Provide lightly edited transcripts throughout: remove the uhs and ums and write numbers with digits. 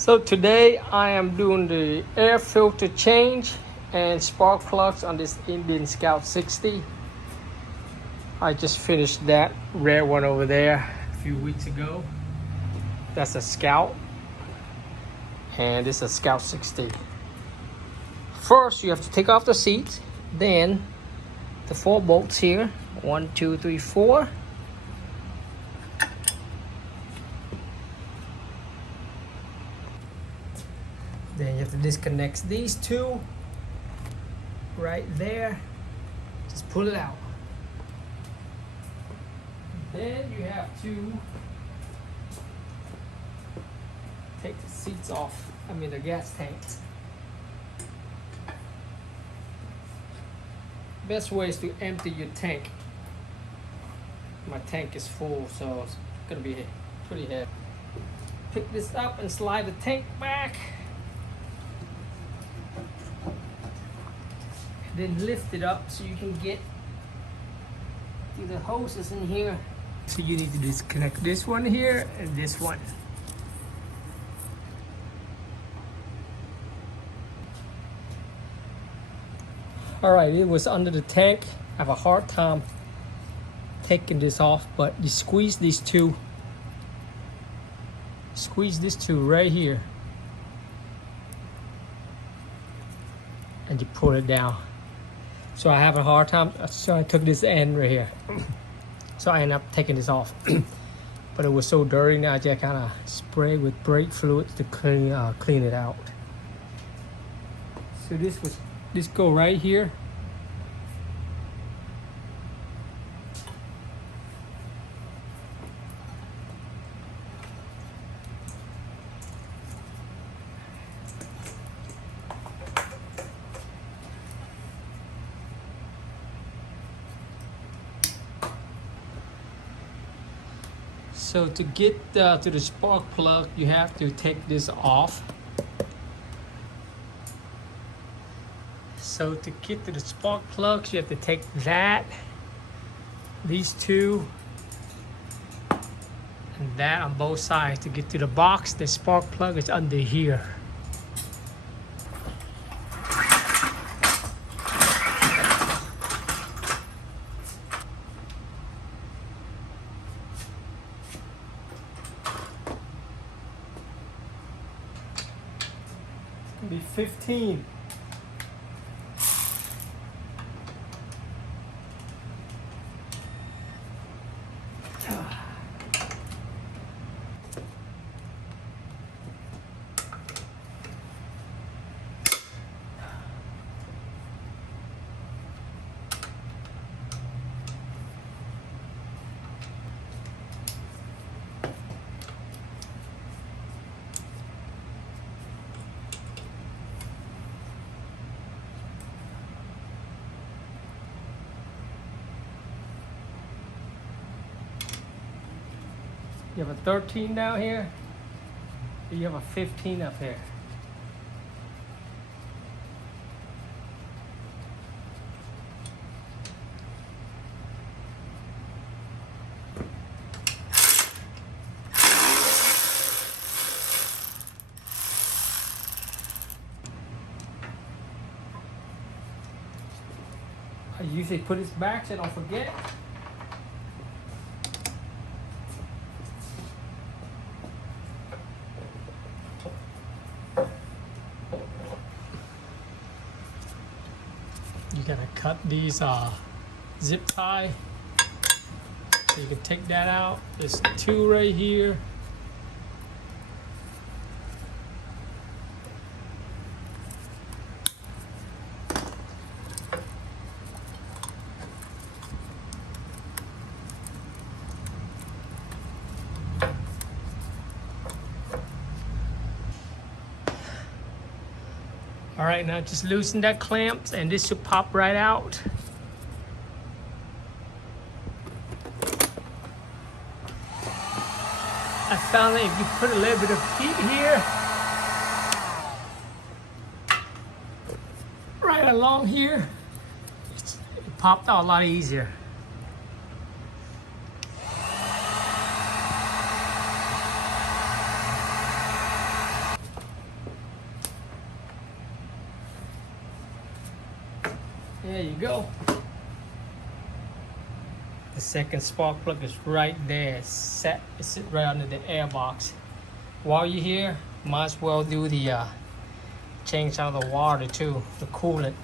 So today I am doing the air filter change and spark plugs on this Indian Scout 60. I just finished that red one over there a few weeks ago. That's a Scout, and this is a Scout 60. First you have to take off the seat, then the 4 bolts here, 1, 2, 3, 4. Then you have to disconnect these two right there. Just pull it out. Then you have to take the seats off. The gas tanks. Best way is to empty your tank. My tank is full, so it's gonna be pretty heavy. Pick this up and slide the tank back. Then lift it up so you can get to the hoses in here. So you need to disconnect this one here and this one. Alright, it was under the tank. I have a hard time taking this off, but you squeeze these two. Squeeze this two right here. And you pull it down. So I have a hard time, so I took this end right here. So I ended up taking this off. But it was so dirty now, I just kind of sprayed with brake fluid to clean it out. So this go right here. So to get to the spark plug, you have to take this off. So to get to the spark plugs, you have to take these two, and that on both sides. To get to the box, the spark plug is under here. Be 15. You have a 13 down here, you have a 15 up here. I usually put this back so I don't forget. You gotta cut these zip tie, so you can take that out. There's 2 right here. All right, now just loosen that clamp and this should pop right out. I found that if you put a little bit of heat here, right along here, it popped out a lot easier. There you go. The second spark plug is right there. It's set. It's right under the air box. While you're here, might as well do the change out of the water too, the coolant.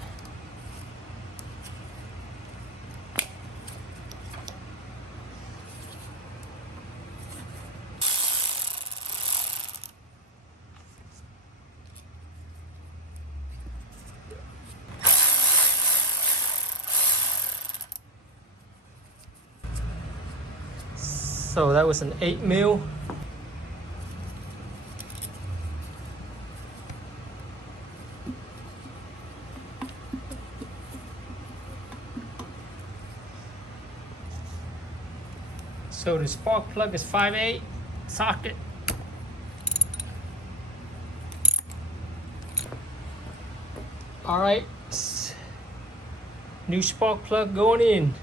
So that was an 8 mil. So the spark plug is 5/8 socket. All right, new spark plug going in.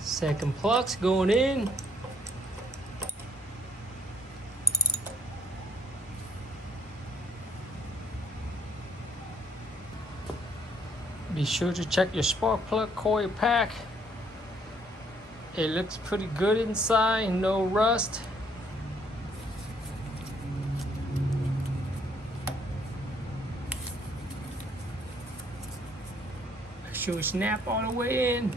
Second plug's going in. Be sure to check your spark plug coil pack. It looks pretty good inside, no rust. Make sure you snap all the way in.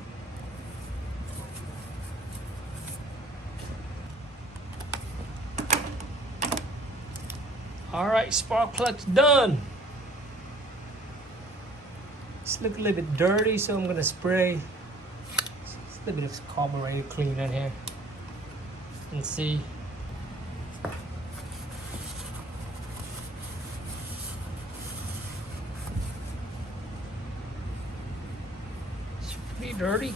All right, spark plug's done. It's looking a little bit dirty, so I'm gonna spray a little bit of carburetor cleaner in here and see. It's pretty dirty.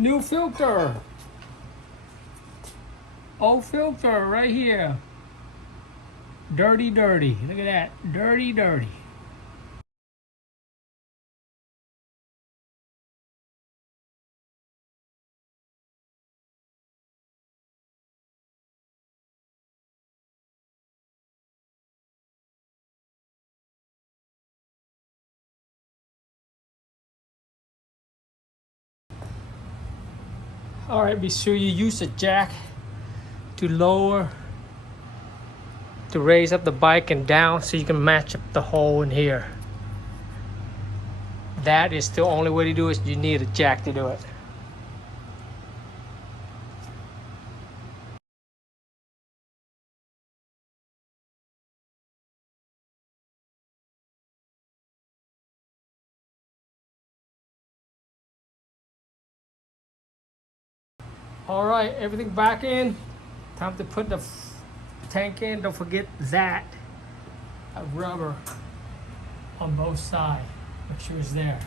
New filter. Old filter right here. Dirty, dirty. Look at that. Dirty, dirty. All right, be sure you use a jack to lower, to raise up the bike and down so you can match up the hole in here. That is the only way to do it. You need a jack to do it. All right, everything back in. Time to put the tank in. Don't forget that rubber on both sides. Make sure it's there.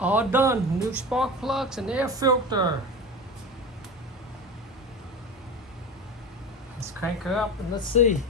All done. New spark plugs and air filter. Let's crank her up and let's see.